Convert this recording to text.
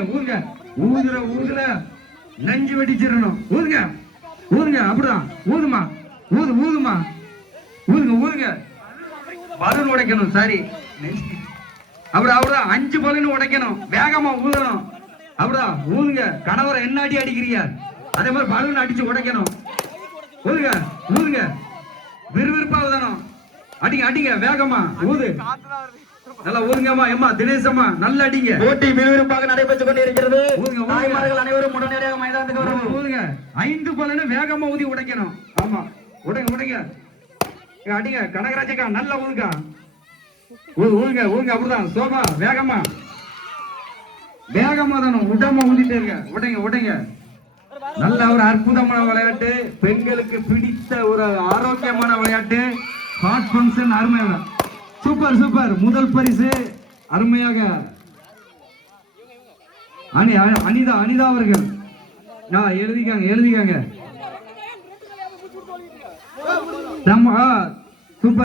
ஊதுங்க ஊதுங்க ஊதுற ஊதுல நஞ்சு வெடிச்சிடணும். ஊதுங்க. ஊதுங்க அப்படிதான். ஊதுமா. ஊது ஊதுமா. ஊதுங்க ஊதுங்க. பலூன் உடைக்கணும் சாரி. அப்படி அப்படிதான். அஞ்சு பலூன் உடைக்கணும். வேகமா ஊதணும். அப்படிதான். ஊதுங்க. கணவரை என்ன அடி அடிக்கிறீங்க? அதே மாதிரி பலூன் அடிச்சு உடைக்கணும். ஊதுங்க ஊதுங்க. விறுவிறுப்பா ஊதணும். அடிங்க அடிங்க. வேகமா. ஊது. நல்லா ஊதுங்கம்மா எம்மா தினேசம்மா நல்லா அடிங்க. போட்டி விறுவிறுப்பாக நடைபெற்றுக் கொண்டிருக்கிறது. தாய்மார்கள் அனைவரும் உடனடியாக மைதானத்துக்கு வரவும் ஊதுங்க ஐந்து பலனு வேகமா ஊதி உடைக்கணும். ஆமா. உடைங்க உடைங்க. அடிங்க. கனகராஜக்கா நல்லா ஊதுக்கா ஊது ஊதுங்க ஊதுங்க அப்படிதான். சோபா வேகமா. வேகமா தானே உடம்ப ஊதிட்டே இருங்க உடைங்க உடைங்க. நல்ல ஒரு அற்புதமான விளையாட்டு. பெண்களுக்கு பிடித்த ஒரு ஆரோக்கியமான விளையாட்டு. ஹாட் ஃபங்க்ஷன் அருமையான சூப்பர் சூப்பர். முதல் பரிசு அருமையாக. அனி அனிதா அனிதா அவர்கள். ஆ எழுதிக்காங்க எழுதிக்காங்க. நம்ம